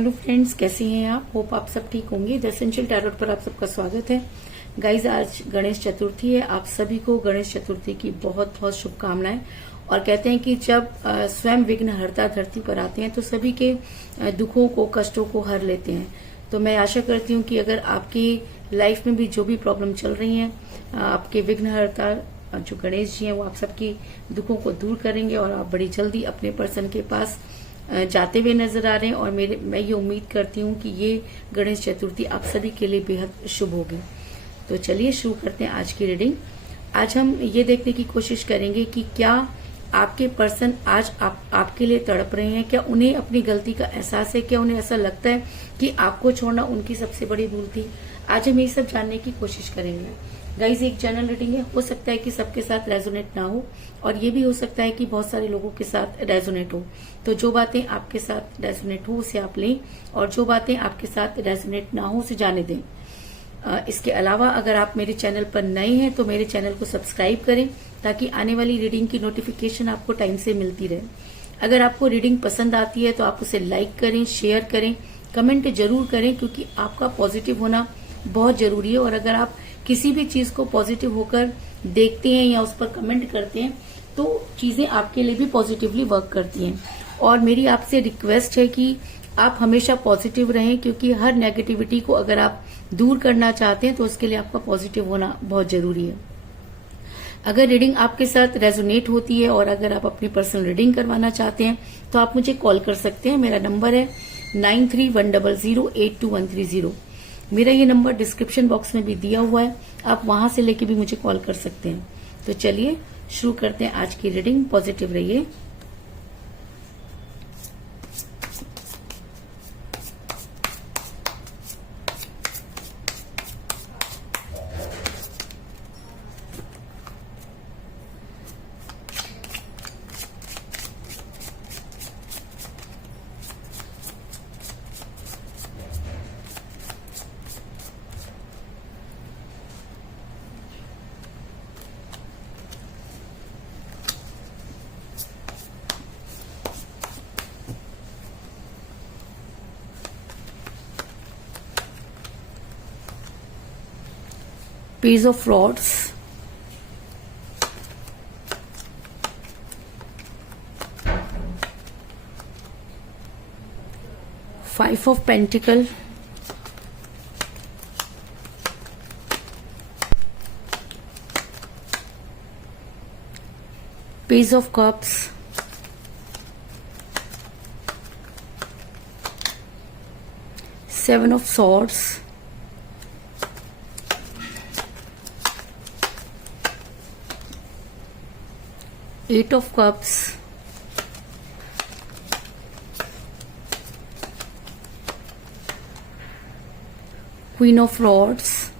Hello friends, कैसे हैं आप? होप आप सब ठीक होंगे। द एसेंशियल टैरोट पर आप सबका स्वागत है। गाइज, आज गणेश चतुर्थी है। आप सभी को गणेश चतुर्थी की बहुत बहुत शुभकामनाएं। और कहते हैं कि जब स्वयं विघ्नहर्ता धरती पर आते हैं तो सभी के दुखों को, कष्टों को हर लेते हैं। तो मैं आशा करती हूँ कि अगर आपकी लाइफ में भी जो भी प्रॉब्लम चल रही है, आपके विघ्नहर्ता जो गणेश जी हैं वो आप सबकी दुखों को दूर करेंगे और आप बड़ी जल्दी अपने पर्सन के पास जाते हुए नजर आ रहे हैं। और मैं ये उम्मीद करती हूँ कि ये गणेश चतुर्थी आप सभी के लिए बेहद शुभ होगी। तो चलिए शुरू करते हैं आज की रीडिंग। आज हम ये देखने की कोशिश करेंगे कि क्या आपके पर्सन आज आपके लिए तड़प रहे हैं, क्या उन्हें अपनी गलती का एहसास है, क्या उन्हें ऐसा लगता है कि आपको छोड़ना उनकी सबसे बड़ी भूल थी। आज हम ये सब जानने की कोशिश करेंगे। गाइज, एक जनरल रीडिंग है, हो सकता है कि सबके साथ रेजोनेट ना हो और ये भी हो सकता है कि बहुत सारे लोगों के साथ रेजोनेट हो। तो जो बातें आपके साथ रेजोनेट हो उसे आप लें और जो बातें आपके साथ रेजोनेट ना हो उसे जाने दें। इसके अलावा अगर आप मेरे चैनल पर नए हैं तो मेरे चैनल को सब्सक्राइब करें ताकि आने वाली रीडिंग की नोटिफिकेशन आपको टाइम से मिलती रहे। अगर आपको रीडिंग पसंद आती है तो आप उसे लाइक करें, शेयर करें, कमेंट जरूर करें, क्योंकि आपका पॉजिटिव होना बहुत जरूरी है। और अगर आप किसी भी चीज को पॉजिटिव होकर देखते हैं या उस पर कमेंट करते हैं तो चीजें आपके लिए भी पॉजिटिवली वर्क करती हैं। और मेरी आपसे रिक्वेस्ट है कि आप हमेशा पॉजिटिव रहें, क्योंकि हर नेगेटिविटी को अगर आप दूर करना चाहते हैं तो उसके लिए आपका पॉजिटिव होना बहुत जरूरी है। अगर रीडिंग आपके साथ रेजोनेट होती है और अगर आप अपनी पर्सनल रीडिंग करवाना चाहते हैं तो आप मुझे कॉल कर सकते हैं। मेरा नंबर है 9310082130। मेरा ये नंबर डिस्क्रिप्शन बॉक्स में भी दिया हुआ है, आप वहां से लेके भी मुझे कॉल कर सकते हैं। तो चलिए शुरू करते हैं आज की रीडिंग। पॉजिटिव रहिए। Page of Swords, Five of Pentacles, Page of Cups, Seven of Swords, Eight of Cups, Queen of Swords,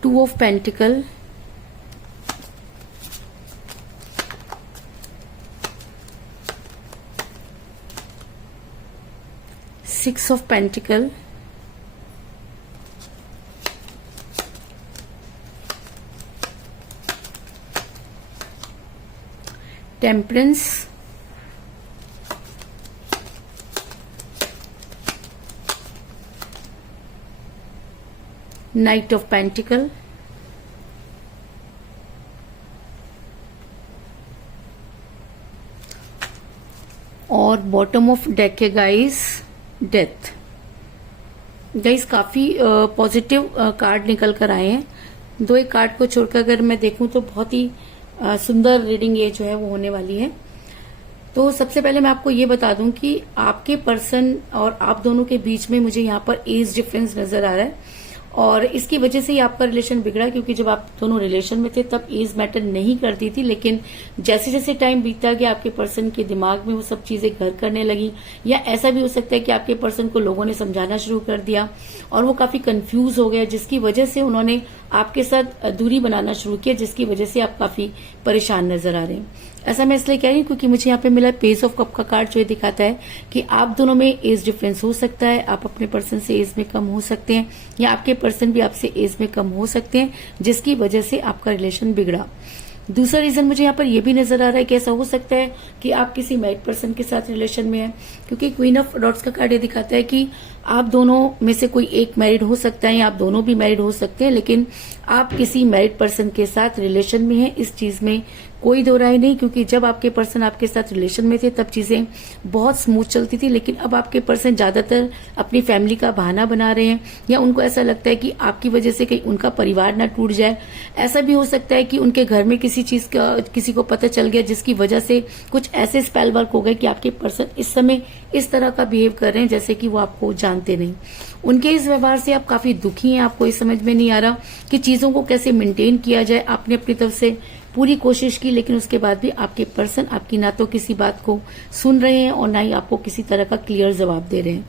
Two of Pentacles, Six of Pentacles, Temperance, Knight of Pentacles, और बॉटम ऑफ डेक है guys, death. Guys, काफी positive card निकल कर आए हैं। दो एक card को छोड़कर अगर मैं देखूं तो बहुत ही सुंदर रीडिंग ये जो है वो होने वाली है। तो सबसे पहले मैं आपको ये बता दूं कि आपके पर्सन और आप दोनों के बीच में मुझे यहाँ पर एज डिफरेंस नजर आ रहा है और इसकी वजह से ही आपका रिलेशन बिगड़ा, क्योंकि जब आप दोनों रिलेशन में थे तब एज मैटर नहीं करती थी, लेकिन जैसे जैसे टाइम बीतता गया आपके पर्सन के दिमाग में वो सब चीजें घर करने लगी। या ऐसा भी हो सकता है कि आपके पर्सन को लोगों ने समझाना शुरू कर दिया और वो काफी कंफ्यूज हो गया, जिसकी वजह से उन्होंने आपके साथ दूरी बनाना शुरू किया, जिसकी वजह से आप काफी परेशान नजर आ रहे हैं। ऐसा मैं इसलिए कह रही हूँ क्योंकि मुझे यहाँ पे मिला पेज ऑफ कप का कार्ड, जो ये दिखाता है कि आप दोनों में एज डिफरेंस हो सकता है, आप अपने पर्सन से एज में कम हो सकते हैं या आपके पर्सन भी आपसे एज में कम हो सकते हैं, जिसकी वजह से आपका रिलेशन बिगड़ा। दूसरा रीजन मुझे यहाँ पर यह भी नजर आ रहा है कि ऐसा हो सकता है कि आप किसी मैरिड पर्सन के साथ रिलेशन में हैं, क्योंकि क्वीन ऑफ रॉड्स का कार्ड ये दिखाता है कि आप दोनों में से कोई एक मैरिड हो सकता है या आप दोनों भी मैरिड हो सकते हैं, लेकिन आप किसी मैरिड पर्सन के साथ रिलेशन में हैं, इस चीज में कोई दो राय नहीं। क्योंकि जब आपके पर्सन आपके साथ रिलेशन में थे तब चीजें बहुत स्मूथ चलती थी, लेकिन अब आपके पर्सन ज्यादातर अपनी फैमिली का बहाना बना रहे हैं, या उनको ऐसा लगता है कि आपकी वजह से कहीं उनका परिवार ना टूट जाए। ऐसा भी हो सकता है कि उनके घर में किसी चीज का किसी को पता चल गया जिसकी वजह से कुछ ऐसे स्पेल वर्क हो गए कि आपके पर्सन इस समय इस तरह का बिहेव कर रहे हैं जैसे कि वो आपको जानते नहीं। उनके इस व्यवहार से आप काफी दुखी हैं, आपको इस समझ में नहीं आ रहा कि चीजों को कैसे मेंटेन किया जाए। आपने अपनी तरफ से पूरी कोशिश की, लेकिन उसके बाद भी आपके पर्सन आपकी ना तो किसी बात को सुन रहे हैं और ना ही आपको किसी तरह का क्लियर जवाब दे रहे हैं।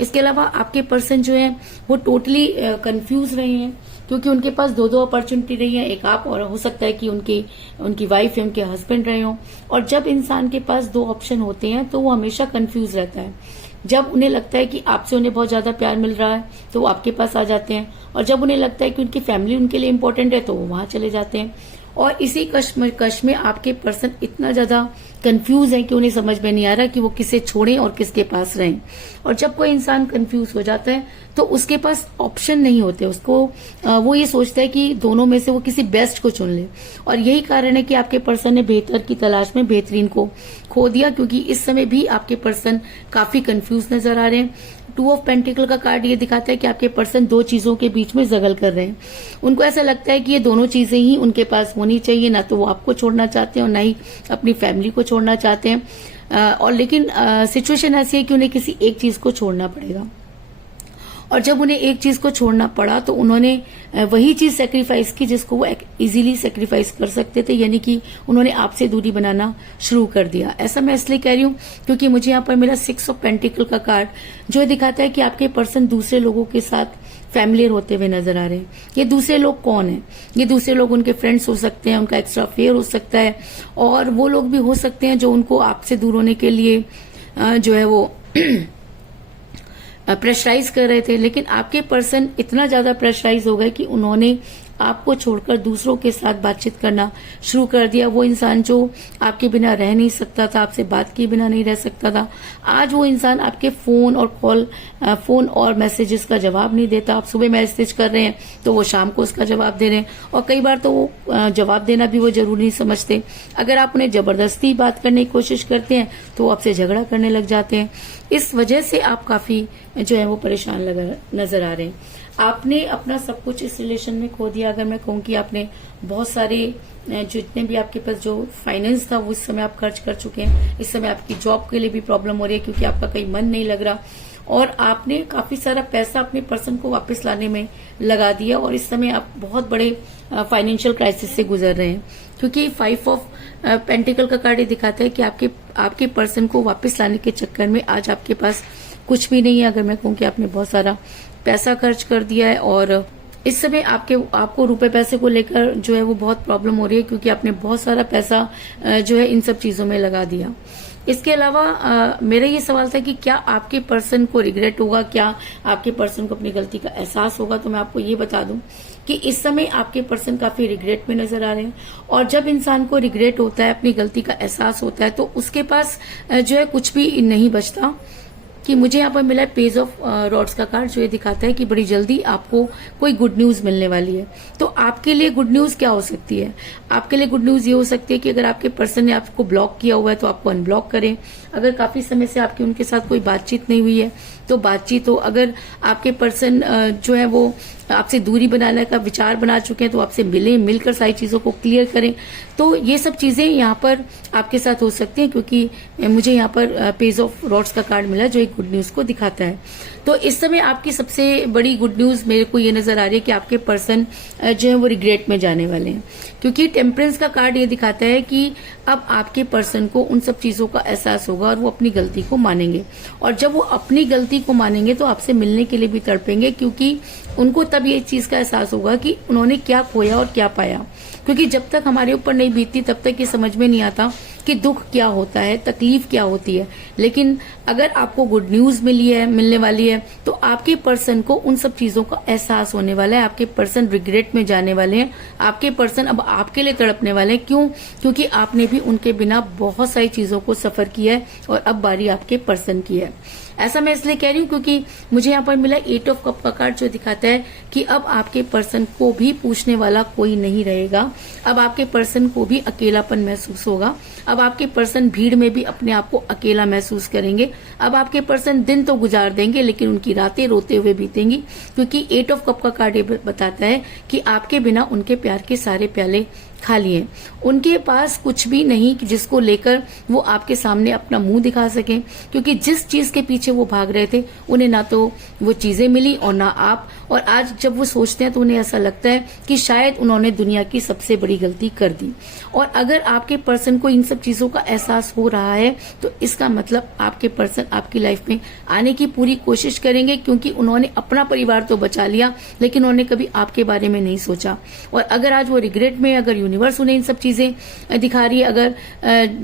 इसके अलावा आपके पर्सन जो है वो टोटली कंफ्यूज रहे हैं, क्योंकि उनके पास दो अपॉर्चुनिटी रही है, एक आप और हो सकता है कि उनकी वाइफ या उनके हस्बैंड रहे हों। और जब इंसान के पास दो ऑप्शन होते हैं तो वो हमेशा कंफ्यूज रहता है। जब उन्हें लगता है कि आपसे उन्हें बहुत ज्यादा प्यार मिल रहा है तो वो आपके पास आ जाते हैं, और जब उन्हें लगता है कि उनकी फैमिली उनके लिए इंपॉर्टेंट है तो वो वहां चले जाते हैं। और इसी कश्मकश में आपके पर्सन इतना ज्यादा कंफ्यूज है कि उन्हें समझ में नहीं आ रहा कि वो किसे छोड़ें और किसके पास रहें। और जब कोई इंसान कंफ्यूज हो जाता है तो उसके पास ऑप्शन नहीं होते, उसको वो ये सोचता है कि दोनों में से वो किसी बेस्ट को चुन ले। और यही कारण है कि आपके पर्सन ने बेहतर की तलाश में बेहतरीन को खो दिया, क्योंकि इस समय भी आपके पर्सन काफी कंफ्यूज नजर आ रहे हैं। 2 ऑफ पेंटिकल का कार्ड ये दिखाता है कि आपके पर्सन दो चीजों के बीच में जगल कर रहे हैं। उनको ऐसा लगता है कि ये दोनों चीजें ही उनके पास होनी चाहिए, ना तो वो आपको छोड़ना चाहते हैं और ना ही अपनी फैमिली को छोड़ना चाहते हैं। और लेकिन सिचुएशन ऐसी है कि उन्हें किसी एक चीज को छोड़ना पड़ेगा, और जब उन्हें एक चीज को छोड़ना पड़ा तो उन्होंने वही चीज सेक्रीफाइस की जिसको वो इजीली सेक्रीफाइस कर सकते थे, यानी कि उन्होंने आपसे दूरी बनाना शुरू कर दिया। ऐसा मैं इसलिए कह रही हूँ क्योंकि मुझे यहाँ पर मेरा 6 ऑफ पेंटिकल का कार्ड जो दिखाता है कि आपके पर्सन दूसरे लोगों के साथ फैमिलियर होते हुए नजर आ रहे हैं। ये दूसरे लोग कौन है? ये दूसरे लोग उनके फ्रेंड्स हो सकते हैं, उनका एक्स्ट्रा अफेयर हो सकता है, और वो लोग भी हो सकते हैं जो उनको आपसे दूर होने के लिए जो है वो प्रेशराइज कर रहे थे। लेकिन आपके पर्सन इतना ज्यादा प्रेशराइज हो गए कि उन्होंने आपको छोड़कर दूसरों के साथ बातचीत करना शुरू कर दिया। वो इंसान जो आपके बिना रह नहीं सकता था, आपसे बात किए बिना नहीं रह सकता था, आज वो इंसान आपके फोन और मैसेजेस का जवाब नहीं देता। आप सुबह मैसेज कर रहे हैं तो वो शाम को उसका जवाब दे रहे हैं, और कई बार तो वो जवाब देना भी वो जरूरी नहीं समझते। अगर आप उन्हें जबरदस्ती बात करने की कोशिश करते हैं तो वो आपसे झगड़ा करने लग जाते हैं। इस वजह से आप काफी जो है वो परेशान नजर आ रहे हैं। आपने अपना सब कुछ इस रिलेशन में खो दिया। अगर मैं कहूँ कि आपने बहुत सारे जितने भी आपके पास जो फाइनेंस था वो इस समय आप खर्च कर चुके हैं। इस समय आपकी जॉब के लिए भी प्रॉब्लम हो रही है क्योंकि आपका कहीं मन नहीं लग रहा, और आपने काफी सारा पैसा अपने पर्सन को वापस लाने में लगा दिया, और इस समय आप बहुत बड़े फाइनेंशियल क्राइसिस से गुजर रहे हैं। क्योंकि 5 ऑफ पेंटिकल का कार्ड दिखाता है कि आपके पर्सन को वापस लाने के चक्कर में आज आपके पास कुछ भी नहीं है। अगर मैं कहूँ कि आपने बहुत सारा पैसा खर्च कर दिया है, और इस समय आपको रुपए पैसे को लेकर जो है वो बहुत प्रॉब्लम हो रही है, क्योंकि आपने बहुत सारा पैसा जो है इन सब चीजों में लगा दिया। इसके अलावा मेरा ये सवाल था कि क्या आपके पर्सन को रिग्रेट होगा, क्या आपके पर्सन को अपनी गलती का एहसास होगा? तो मैं आपको ये बता दूं कि इस समय आपके पर्सन काफी रिग्रेट में नजर आ रहे हैं, और जब इंसान को रिग्रेट होता है, अपनी गलती का एहसास होता है, तो उसके पास जो है कुछ भी नहीं बचता। कि मुझे यहाँ पर मिला है पेज ऑफ रॉड्स का कार्ड, जो ये दिखाता है कि बड़ी जल्दी आपको कोई गुड न्यूज मिलने वाली है। तो आपके लिए गुड न्यूज क्या हो सकती है? आपके लिए गुड न्यूज ये हो सकती है कि अगर आपके पर्सन ने आपको ब्लॉक किया हुआ है तो आपको अनब्लॉक करें। अगर काफी समय से आपकी उनके साथ कोई बातचीत नहीं हुई है तो बातचीत हो। अगर आपके पर्सन जो है वो आपसे दूरी बनाने का विचार बना चुके हैं तो आपसे मिलकर सारी चीजों को क्लियर करें। तो ये सब चीजें यहाँ पर आपके साथ हो सकती हैं, क्योंकि मुझे यहाँ पर पेज ऑफ रॉड्स का कार्ड मिला जो एक गुड न्यूज को दिखाता है। तो इस समय आपकी सबसे बड़ी गुड न्यूज मेरे को ये नजर आ रही है कि आपके पर्सन जो है वो रिग्रेट में जाने वाले हैं, क्योंकि टेम्परेंस का कार्ड ये दिखाता है कि अब आपके पर्सन को उन सब चीजों का एहसास होगा और वो अपनी गलती को मानेंगे। और जब वो अपनी गलती को मानेंगे तो आपसे मिलने के लिए भी तड़पेंगे, क्योंकि उनको तब ये चीज का एहसास होगा कि उन्होंने क्या खोया और क्या पाया। क्योंकि जब तक हमारे ऊपर नहीं बीतती तब तक ये समझ में नहीं आता कि दुख क्या होता है, तकलीफ क्या होती है। लेकिन अगर आपको गुड न्यूज मिलने वाली है तो आपके पर्सन को उन सब चीजों का एहसास होने वाला है। आपके पर्सन रिग्रेट में जाने वाले हैं। आपके पर्सन अब आपके लिए तड़पने वाले हैं। क्यों? क्योंकि आपने भी उनके बिना बहुत सारी चीजों को सफर किया है और अब बारी आपके पर्सन की है। ऐसा मैं इसलिए कह रही हूँ क्योंकि मुझे यहाँ पर मिला 8 ऑफ कप का कार्ड, जो दिखाता है कि अब आपके पर्सन को भी पूछने वाला कोई नहीं रहेगा। अब आपके पर्सन को भी अकेलापन महसूस होगा। अब आपके पर्सन भीड़ में भी अपने आप को अकेला महसूस करेंगे। अब आपके पर्सन दिन तो गुजार देंगे लेकिन उनकी रातें रोते हुए बीतेंगी, क्योंकि 8 ऑफ कप का कार्ड ये बताता है कि आपके बिना उनके प्यार के सारे प्याले खाली हैं। उनके पास कुछ भी नहीं जिसको लेकर वो आपके सामने अपना मुंह दिखा सकें, क्योंकि जिस चीज के पीछे वो भाग रहे थे उन्हें ना तो वो चीजें मिली और ना आप। और आज जब वो सोचते हैं तो उन्हें ऐसा लगता है कि शायद उन्होंने दुनिया की सबसे बड़ी गलती कर दी। और अगर आपके पर्सन को इन सब चीजों का एहसास हो रहा है तो इसका मतलब आपके पर्सन आपकी लाइफ में आने की पूरी कोशिश करेंगे, क्योंकि उन्होंने अपना परिवार तो बचा लिया लेकिन उन्होंने कभी आपके बारे में नहीं सोचा। और अगर आज वो रिग्रेट में, अगर यूनिवर्स उन्हें इन सब चीजें दिखा रही है, अगर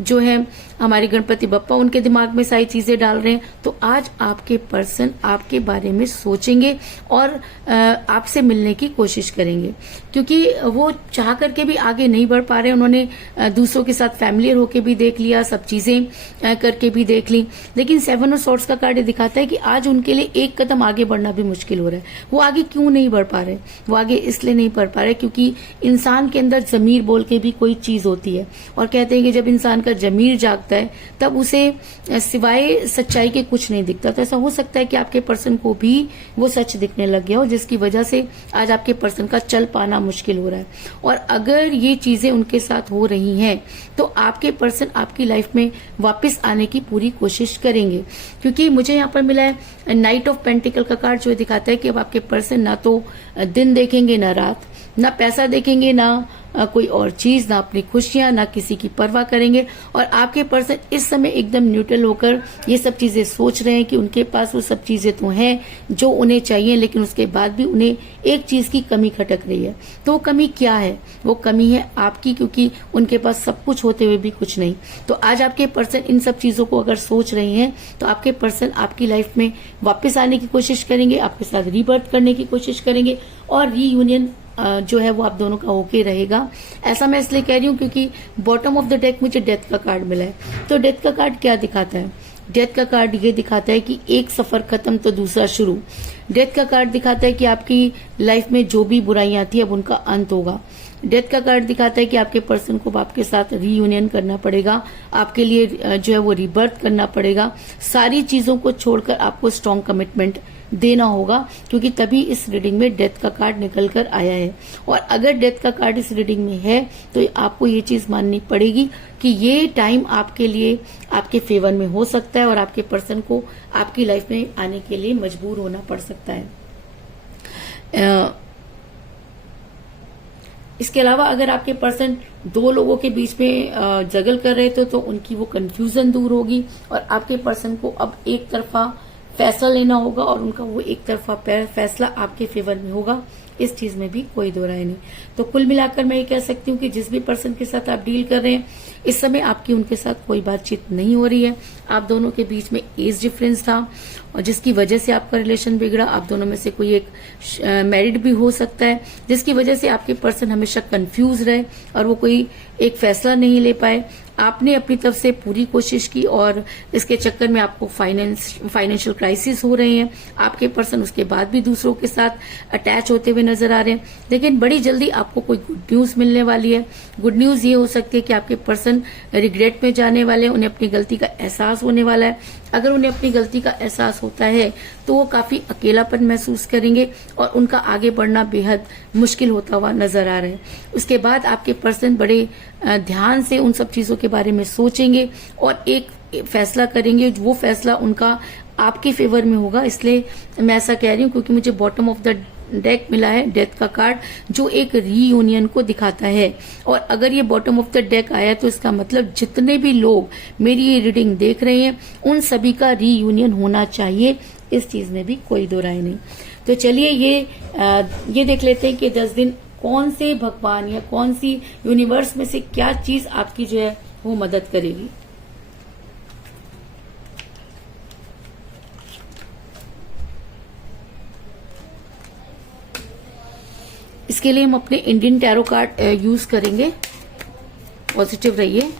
जो है हमारे गणपति बप्पा उनके दिमाग में सारी चीजें डाल रहे हैं, तो आज आपके पर्सन आपके बारे में सोचेंगे और आपसे मिलने की कोशिश करेंगे, क्योंकि वो चाह करके भी आगे नहीं बढ़ पा रहे। उन्होंने दूसरों के साथ फैमिलियर होके भी देख लिया, सब चीजें करके भी देख ली, लेकिन 7 ऑफ सॉर्ड्स का कार्ड दिखाता है कि आज उनके लिए एक कदम आगे बढ़ना भी मुश्किल हो रहा है। वो आगे क्यों नहीं बढ़ पा रहे? वो आगे इसलिए नहीं बढ़ पा रहे क्योंकि इंसान के अंदर जमीर बोल के भी कोई चीज होती है, और कहते हैं कि जब इंसान का जमीर जागता है तब उसे सिवाय सच्चाई के कुछ नहीं दिखता। तो ऐसा हो सकता है कि आपके पर्सन को भी वो सच दिखने लग गया हो, जिसकी वजह से आज आपके पर्सन का चल पाना मुश्किल हो रहा है। और अगर ये चीजें उनके साथ हो रही हैं तो आपके पर्सन आपकी लाइफ में वापस आने की पूरी कोशिश करेंगे, क्योंकि मुझे यहाँ पर मिला है नाइट ऑफ पेंटिकल का कार्ड, जो दिखाता है कि अब आपके पर्सन ना तो दिन देखेंगे ना रात, ना पैसा देखेंगे ना कोई और चीज, ना अपनी खुशियां, ना किसी की परवाह करेंगे। और आपके पर्सन इस समय एकदम न्यूट्रल होकर ये सब चीजें सोच रहे हैं कि उनके पास वो सब चीजें तो हैं जो उन्हें चाहिए, लेकिन उसके बाद भी उन्हें एक चीज की कमी खटक रही है। तो वो कमी क्या है? वो कमी है आपकी, क्योंकि उनके पास सब कुछ होते हुए भी कुछ नहीं। तो आज आपके पर्सन इन सब चीजों को अगर सोच रहे हैं तो आपके पर्सन आपकी लाइफ में वापस आने की कोशिश करेंगे, आपके साथ रीबर्थ करने की कोशिश करेंगे, और रीयूनियन जो है वो आप दोनों का होके रहेगा। ऐसा मैं इसलिए कह रही हूँ क्योंकि बॉटम ऑफ द डेक मुझे डेथ का कार्ड मिला है। तो डेथ का कार्ड क्या दिखाता है? डेथ का कार्ड ये दिखाता है कि एक सफर खत्म तो दूसरा शुरू। डेथ का कार्ड दिखाता है कि आपकी लाइफ में जो भी बुराइयां थी अब उनका अंत होगा। डेथ का कार्ड दिखाता है कि आपके पर्सन को आपके साथ रीयूनियन करना पड़ेगा, आपके लिए जो है वो रिबर्थ करना पड़ेगा। सारी चीजों को छोड़कर आपको स्ट्रॉन्ग कमिटमेंट देना होगा, क्योंकि तभी इस रीडिंग में डेथ का कार्ड निकल कर आया है। और अगर डेथ का कार्ड इस रीडिंग में है तो आपको ये चीज माननी पड़ेगी कि ये टाइम आपके लिए आपके फेवर में हो सकता है और आपके पर्सन को आपकी लाइफ में आने के लिए मजबूर होना पड़ सकता है। इसके अलावा अगर आपके पर्सन 2 लोगों के बीच में जगल कर रहे थे तो उनकी वो कंफ्यूजन दूर होगी और आपके पर्सन को अब एक तरफा फैसला लेना होगा और उनका वो एक तरफा फैसला आपके फेवर में होगा। इस चीज में भी कोई दो राय नहीं। तो कुल मिलाकर मैं ये कह सकती हूँ कि जिस भी पर्सन के साथ आप डील कर रहे हैं इस समय आपकी उनके साथ कोई बातचीत नहीं हो रही है। आप दोनों के बीच में एज डिफरेंस था और जिसकी वजह से आपका रिलेशन बिगड़ा। आप दोनों में से कोई एक मैरिड भी हो सकता है, जिसकी वजह से आपके पर्सन हमेशा कंफ्यूज रहे और वो कोई एक फैसला नहीं ले पाए। आपने अपनी तरफ से पूरी कोशिश की और इसके चक्कर में आपको फाइनेंशियल क्राइसिस हो रहे हैं। आपके पर्सन उसके बाद भी दूसरों के साथ अटैच होते हुए नजर आ रहे हैं, लेकिन बड़ी जल्दी आपको कोई गुड न्यूज मिलने वाली है। गुड न्यूज ये हो सकती है कि आपके पर्सन रिग्रेट में जाने वाले हैं, उन्हें अपनी गलती का एहसास होने वाला है। अगर उन्हें अपनी गलती का एहसास होता है तो वो काफी अकेलापन महसूस करेंगे और उनका आगे बढ़ना बेहद मुश्किल होता हुआ नजर आ रहा है। उसके बाद आपके पर्सन बड़े ध्यान से उन सब चीजों के बारे में सोचेंगे और एक फैसला करेंगे। वो फैसला उनका आपके फेवर में होगा। इसलिए मैं ऐसा कह रही हूँ क्योंकि मुझे बॉटम ऑफ द डेक मिला है डेथ का कार्ड, जो एक रीयूनियन को दिखाता है। और अगर ये बॉटम ऑफ द डेक आया तो इसका मतलब जितने भी लोग मेरी ये रीडिंग देख रहे हैं उन सभी का रीयूनियन होना चाहिए। इस चीज में भी कोई दो राय नहीं। तो चलिए ये देख लेते हैं कि 10 दिन कौन से भगवान या कौन सी यूनिवर्स में से क्या चीज आपकी जो है वो मदद करेगी। इसके लिए हम अपने इंडियन टैरो कार्ड यूज करेंगे। पॉजिटिव रहिए।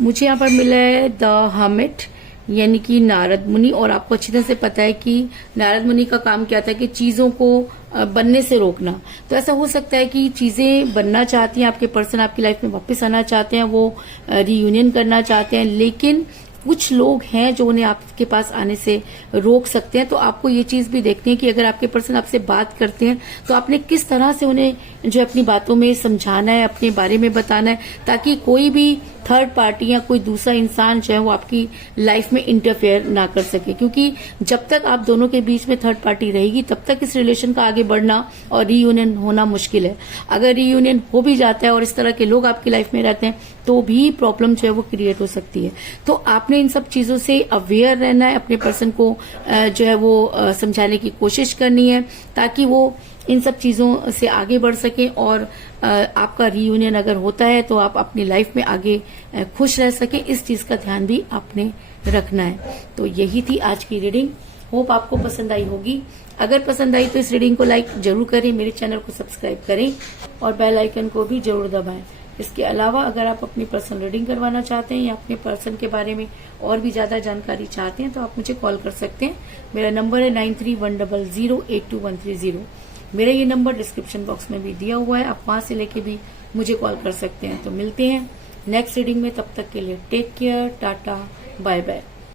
मुझे यहाँ पर मिला है द हर्मिट, यानी कि नारद मुनि। और आपको अच्छी तरह से पता है कि नारद मुनि का काम क्या था कि चीजों को बनने से रोकना। तो ऐसा हो सकता है कि चीजें बनना चाहती हैं, आपके पर्सन आपकी लाइफ में वापस आना चाहते हैं, वो रियूनियन करना चाहते हैं, लेकिन कुछ लोग हैं जो उन्हें आपके पास आने से रोक सकते हैं। तो आपको ये चीज भी देखनी है कि अगर आपके पर्सन आपसे बात करते हैं तो आपने किस तरह से उन्हें जो अपनी बातों में समझाना है, अपने बारे में बताना है, ताकि कोई भी थर्ड पार्टी या कोई दूसरा इंसान जो है वो आपकी लाइफ में इंटरफेयर ना कर सके। क्योंकि जब तक आप दोनों के बीच में थर्ड पार्टी रहेगी तब तक इस रिलेशन का आगे बढ़ना और रीयूनियन होना मुश्किल है। अगर रीयूनियन हो भी जाता है और इस तरह के लोग आपकी लाइफ में रहते हैं तो भी प्रॉब्लम जो है वो क्रिएट हो सकती है। तो आपने इन सब चीजों से अवेयर रहना है, अपने पर्सन को जो है वो समझाने की कोशिश करनी है ताकि वो इन सब चीजों से आगे बढ़ सके और आपका रीयूनियन अगर होता है तो आप अपनी लाइफ में आगे खुश रह सके। इस चीज का ध्यान भी आपने रखना है। तो यही थी आज की रीडिंग। होप आपको पसंद आई होगी। अगर पसंद आई तो इस रीडिंग को लाइक जरूर करें, मेरे चैनल को सब्सक्राइब करें और बेल आइकन को भी जरूर दबाएं। इसके अलावा अगर आप अपनी पर्सनल रीडिंग करवाना चाहते हैं या अपने पर्सन के बारे में और भी ज्यादा जानकारी चाहते हैं तो आप मुझे कॉल कर सकते हैं। मेरा नंबर है 9310082130। मेरा ये नंबर डिस्क्रिप्शन बॉक्स में भी दिया हुआ है, आप वहां से लेके भी मुझे कॉल कर सकते हैं। तो मिलते हैं नेक्स्ट रीडिंग में, तब तक के लिए take care, tata, bye bye.